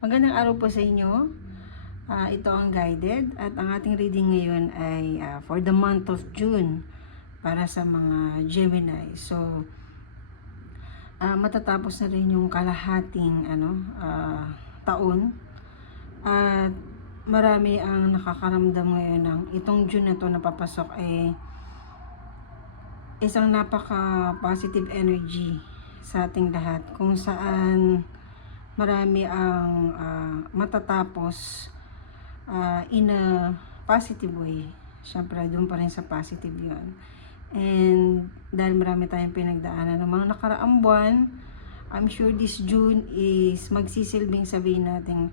Magandang araw po sa inyo. Ito ang guided at ang ating reading ngayon ay for the month of June para sa mga Gemini. So, matatapos na rin yung kalahating taon at marami ang nakakaramdam ngayon ng itong June na to na papasok ay isang napaka-positive energy sa ating lahat kung saan marami ang matatapos in a positive way. Siyempre, doon pa rin sa positive yun. And dahil marami tayong pinagdaanan ng mga nakaraang buwan, I'm sure this June is magsisilbing sabihin nating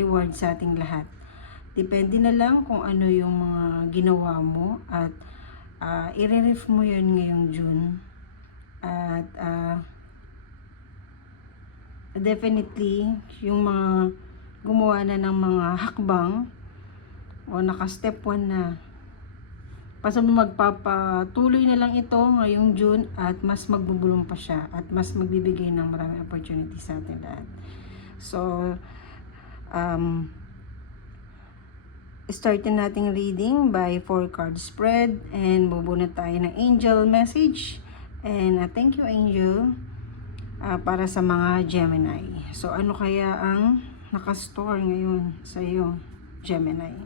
reward sa ating lahat. Depende na lang kung ano yung mga ginawa mo at i-ref mo yun ngayong June. At definitely, yung mga gumawa na ng mga hakbang o naka-step 1 na, magpapatuloy na lang ito ngayong June at mas magbubulong pa siya at mas magbibigay ng maraming opportunity sa atin lahat. So, startin nating reading by 4 card spread and bubunot tayo ng angel message. And thank you, angel, para sa mga Gemini. So, ano kaya ang nakastore ngayon sa iyo, Gemini?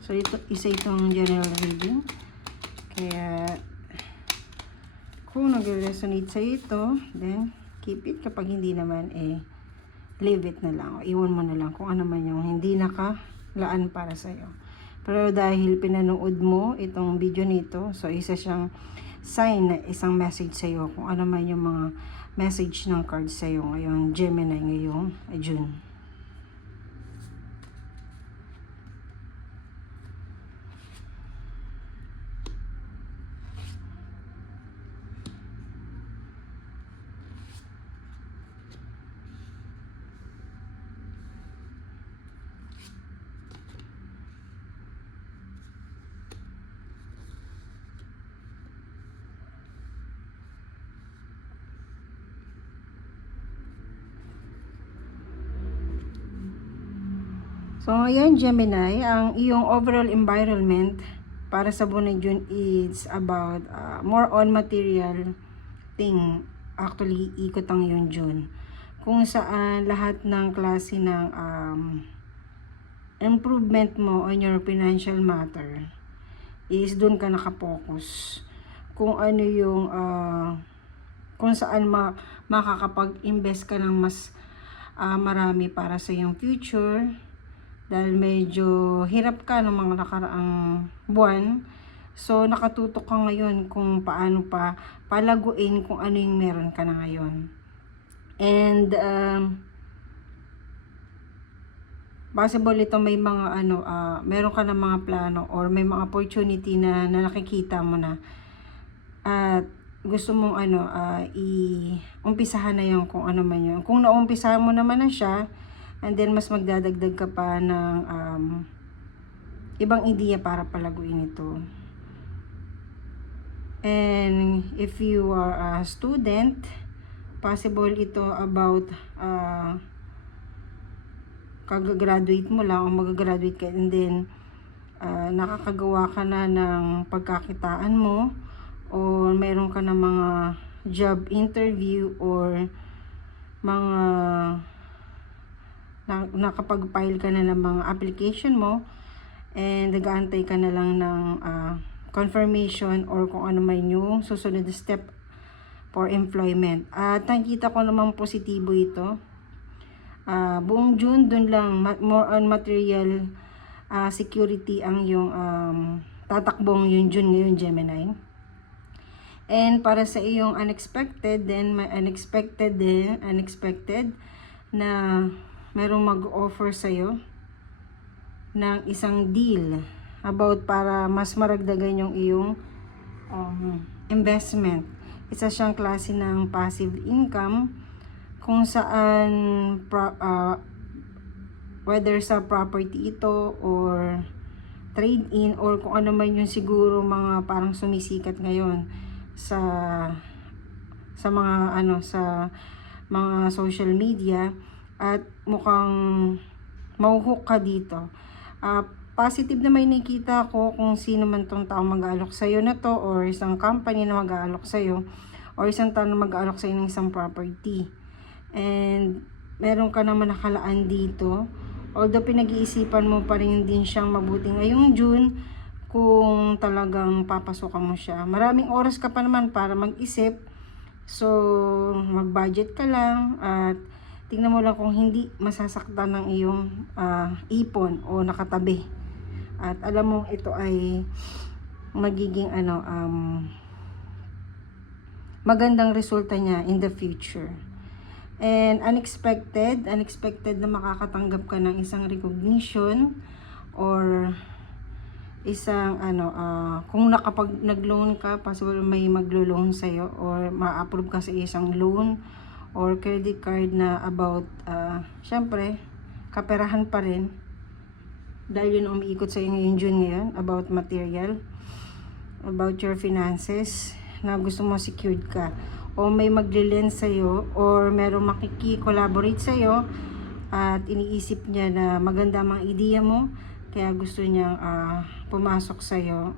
So, isa itong general reading. Kaya, kung nag-resonate sa ito, then, keep it. Kapag hindi naman, leave it na lang. O, iwan mo na lang kung ano man yung hindi nakalaan para sa iyo. Pero dahil pinanood mo itong video nito, so isa siyang sign na isang message sa iyo kung ano man yung mga message ng card sa iyo ngayong Gemini ngayong June. So, ngayon, Gemini, ang iyong overall environment para sa buwan ng June is about more on material thing. Actually, ikot ang iyong June. Kung saan lahat ng klase ng improvement mo on your financial matter is doon ka nakapokus. Kung ano yung kung saan makakapag-invest ka ng mas marami para sa iyong future. Dahil medyo hirap ka ng mga nakaraang buwan. So, nakatutok ka ngayon kung paano pa palaguin kung ano yung meron ka na ngayon. And, possible ito may mga meron ka na mga plano or may mga opportunity na nakikita mo na. At gusto mong umpisahan na yung kung ano man yun. Kung naumpisahan mo naman na siya, and then mas magdadagdag ka pa ng ibang ideya para palaguin ito. And if you are a student, possible ito about kagagraduate mo lang o magagraduate ka and then nakakagawa ka na ng pagkakitaan mo o mayroon ka na mga job interview or mga nakapag-file ka na ng mga application mo and nag-aantay ka na lang ng confirmation or kung ano man yung susunod na step for employment. At nakikita ko naman positibo ito. Buong June, dun lang, more on material security ang yung tatakbong yung June ngayon, Gemini. And para sa iyong unexpected, then may unexpected na merong mag-offer sa'yo ng isang deal about para mas maragdagan yung iyong investment. Isa siyang klase ng passive income kung saan whether sa property ito or trade-in or kung ano man yung siguro mga parang sumisikat ngayon sa mga sa mga social media at mukhang mauhook ka dito. Positive na may nakita ko kung sino man tong tao mag-aalok sa'yo na to, or isang company na mag-aalok sa'yo, or isang tao na mag-aalok sa'yo ng isang property. And meron ka naman nakalaan dito, although pinag-iisipan mo pa rin din siyang mabuti ngayong June kung talagang papasukan mo siya. Maraming oras ka pa naman para mag-isip, so mag-budget ka lang at tingnan mo lang kung hindi masasaktan ng iyong ipon o nakatabi. At alam mo ito ay magiging magandang resulta niya in the future. And unexpected na makakatanggap ka ng isang recognition or isang kung nag-loan ka, possible may maglo-loan sa'yo or ma-approve ka sa isang loan or credit card na about syempre kaperahan pa rin dahil yun umiikot sa iyo ngayon June ngayon, about material, about your finances na gusto mo secured ka, o may magle-lend sa'yo or merong makiki-collaborate sa'yo at iniisip niya na maganda ang idea mo kaya gusto niyang pumasok sa'yo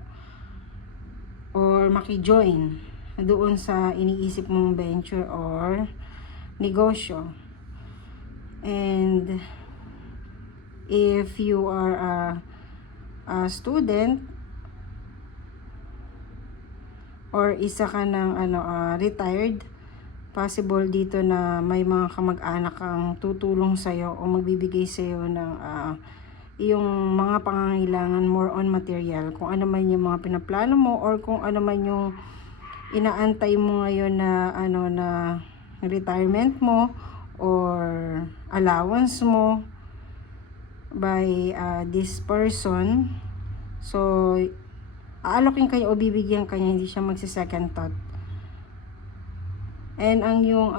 or maki-join doon sa iniisip mong venture or negosyo. And if you are a student or isa ka ng retired, possible dito na may mga kamag-anak kang tutulong sa'yo o magbibigay sa'yo ng yung mga pangangailangan more on material, kung ano man yung mga pinaplano mo or kung ano man yung inaantay mo ngayon na na retirement mo or allowance mo by this person. So aalokin kayo o bibigyan kanya, hindi siya magsi-second thought. And ang yung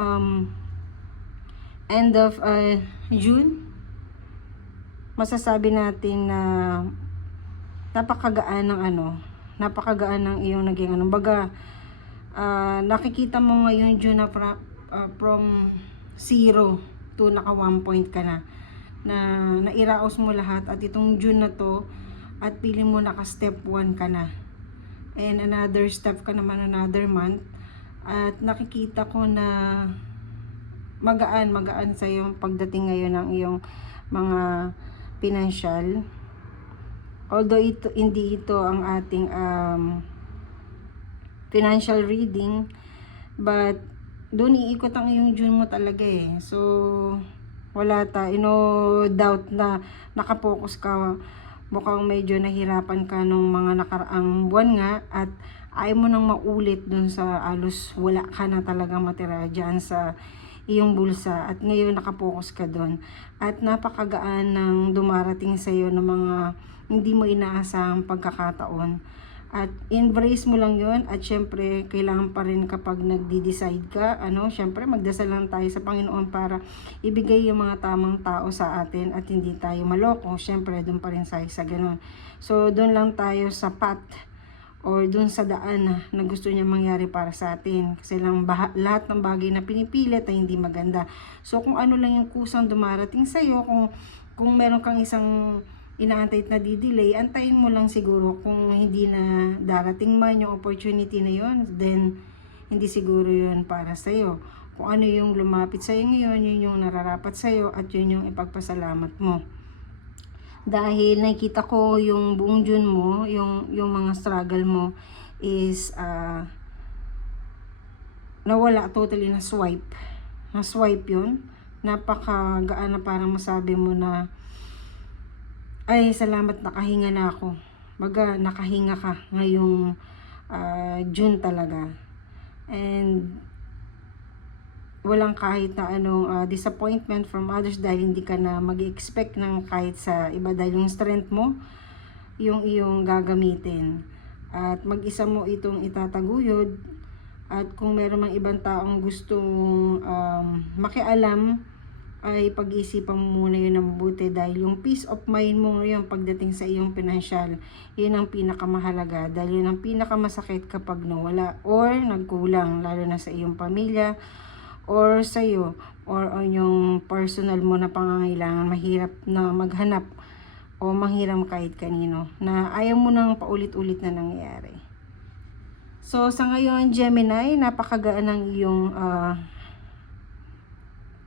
end of June, masasabi natin na napakagaan ng iyong naging baga nakikita mo ngayon June na from 0 to naka 1 point ka na nairaos mo lahat, at itong June na to at pili mo naka step 1 ka na, and another step ka naman another month, at nakikita ko na magaan sa yung pagdating ngayon ng iyong mga financial. Although hindi ito ang ating financial reading, but doon iikot ang iyong June mo talaga so wala no doubt na nakapokus ka. Mukhang medyo nahirapan ka nung mga nakaraang buwan nga, at ayaw mo nang maulit dun sa alos wala ka na talagang matira dyan sa iyong bulsa, at ngayon nakapokus ka dun at napakagaan ng dumarating sa iyo ng mga hindi mo inaasahang pagkakataon. At embrace mo lang yun, at syempre kailangan pa rin kapag nagdi-decide ka, syempre magdasal lang tayo sa Panginoon para ibigay yung mga tamang tao sa atin at hindi tayo maloko. Syempre doon pa rin tayo sa ganun. So doon lang tayo sa path or doon sa daan na gusto niya mangyari para sa atin, kasi lang lahat ng bagay na pinipilit ay hindi maganda. So kung ano lang yung kusang dumarating sa iyo, kung meron kang isang inaantay na di-delay, antayin mo lang siguro. Kung hindi na darating man yung opportunity na yon, then hindi siguro yun para sa'yo. Kung ano yung lumapit sa'yo ngayon, yun yung nararapat sa'yo, at yun yung ipagpasalamat mo. Dahil nakikita ko yung buong June mo, yung mga struggle mo is nawala, totally na swipe yun. Napakagaan na parang masabi mo na ay salamat, nakahinga na ako. Baga nakahinga ka ngayong June talaga. And walang kahit na disappointment from others dahil hindi ka na mag-expect ng kahit sa iba, dahil yung strength mo yung iyong gagamitin at mag-isa mo itong itataguyod. At kung meron mang ibang taong gustong makialam, ay pag-isipan mo muna yun ng mabuti, dahil yung peace of mind mo ngayon pagdating sa iyong financial, yun ang pinakamahalaga, dahil yun ang pinakamasakit kapag nawala or nagkulang, lalo na sa iyong pamilya or sa'yo or on yung personal mo na pangangailangan, mahirap na maghanap o manghiram kahit kanino na ayaw mo nang paulit-ulit na nangyayari. So sa ngayon Gemini, napakagaan ng iyong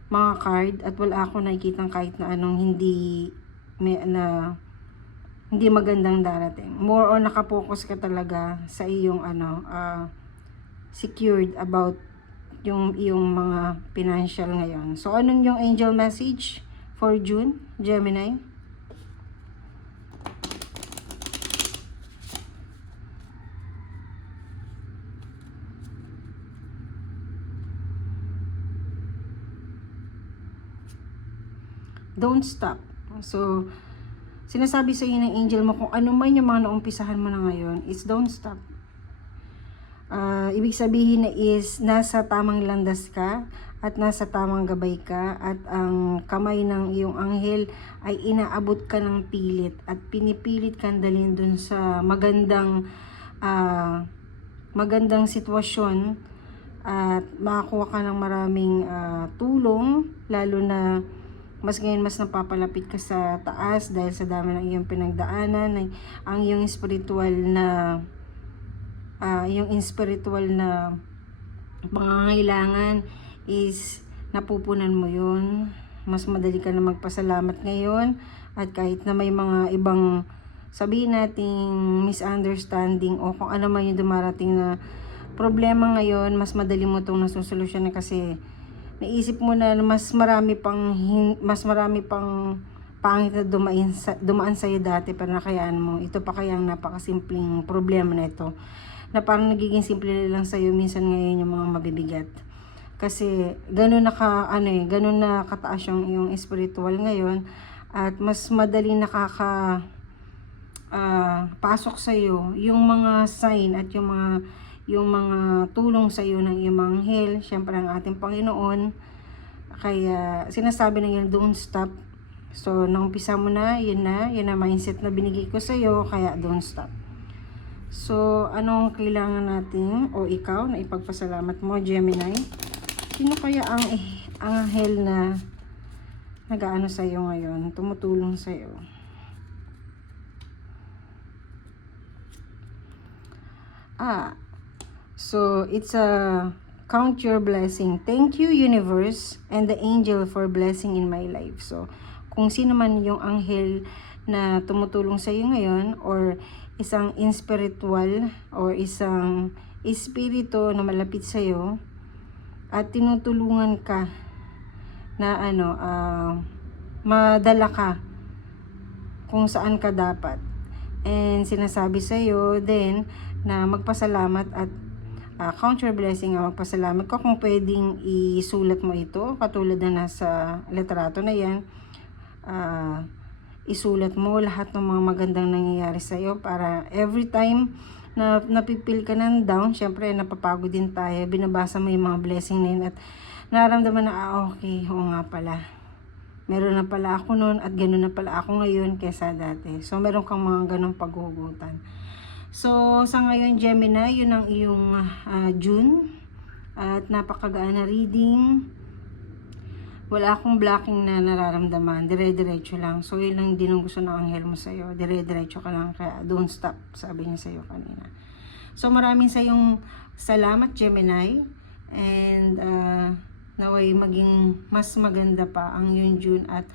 mga card at wala ako nakikitang kahit na anong hindi magandang darating. More on nakapokus ka talaga sa iyong secured about yung iyong mga financial ngayon. So anong yung angel message for June, Gemini? Don't stop. So sinasabi sa iyo ng angel mo kung ano man yung mga naumpisahan mo na ngayon, is don't stop. Ibig sabihin na is nasa tamang landas ka at nasa tamang gabay ka at ang kamay ng iyong anghel ay inaabot ka ng pilit at pinipilit kang dalhin dun sa magandang sitwasyon at makakuha ka ng maraming tulong, lalo na mas ngayon mas napapalapit ka sa taas dahil sa dami ng iyong pinagdaanan, ang iyong spiritual na pangangailangan is napupunan mo yun. Mas madali ka na magpasalamat ngayon at kahit na may mga ibang sabihin nating misunderstanding o kung ano man yung dumarating na problema ngayon, mas madali mo itong nasusolusyonan kasi naisip mo na mas marami pang pangit na dumaan sa'yo dati pero nakayaan mo. Ito pa kaya ang napakasimpleng problema na ito na parang nagiging simple na lang sa'yo minsan ngayon yung mga mabibigat. Kasi ganun na kataas yung iyong spiritual ngayon at mas madali pasok sa'yo yung mga sign at yung mga tulong sa'yo ng iyong mga anghel, syempre ang ating Panginoon. Kaya sinasabi na yun, don't stop. So naumpisa mo na, yun na mindset na binigay ko sa'yo, kaya don't stop. So, anong kailangan natin o ikaw na ipagpasalamat mo, Gemini? Sino kaya ang anghel na nag-aano sa iyo ngayon, tumutulong sa iyo? So it's a count your blessing. Thank you, universe and the angel for blessing in my life. So, kung sino man yung anghel na tumutulong sa iyo ngayon or isang spiritual or isang espiritu na malapit sa iyo at tinutulungan ka na madala ka kung saan ka dapat, and sinasabi sa iyo then na magpasalamat at count your blessing, magpasalamat ka. Kung pwedeng isulat mo ito katulad na nasa litrato na yan, isulat mo lahat ng mga magandang nangyayari sa iyo para every time na napipil ka ng down, syempre napapagod din tayo, binabasa mo yung mga blessing na yun at nararamdaman na okay, oo nga pala, meron na pala ako noon at ganoon na pala ako ngayon kaysa dati. So meron kang mga ganong paghuhugutan. So sa ngayon Gemini, yun ang iyong June at napakagaan na reading. Wala akong blocking na nararamdaman. Dire-diretso lang. So, yun lang din ang gusto ng anghel mo sa'yo. Dire-diretso ka lang. Kaya, don't stop. Sabi niya sa'yo kanina. So, maraming sa'yong salamat, Gemini. And, naway maging mas maganda pa ang iyong June. At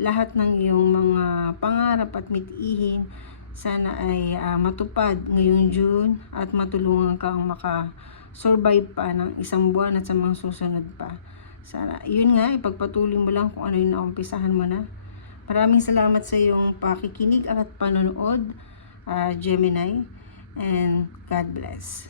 lahat ng iyong mga pangarap at mitihin, sana ay matupad ngayong June. At matulungan kang maka-survive pa ng isang buwan at sa mga susunod pa. Sana, yun nga, ipagpatuloy mo lang kung ano yung naumpisahan mo na. Maraming salamat sa iyong pakikinig at panonood, Gemini, and God bless.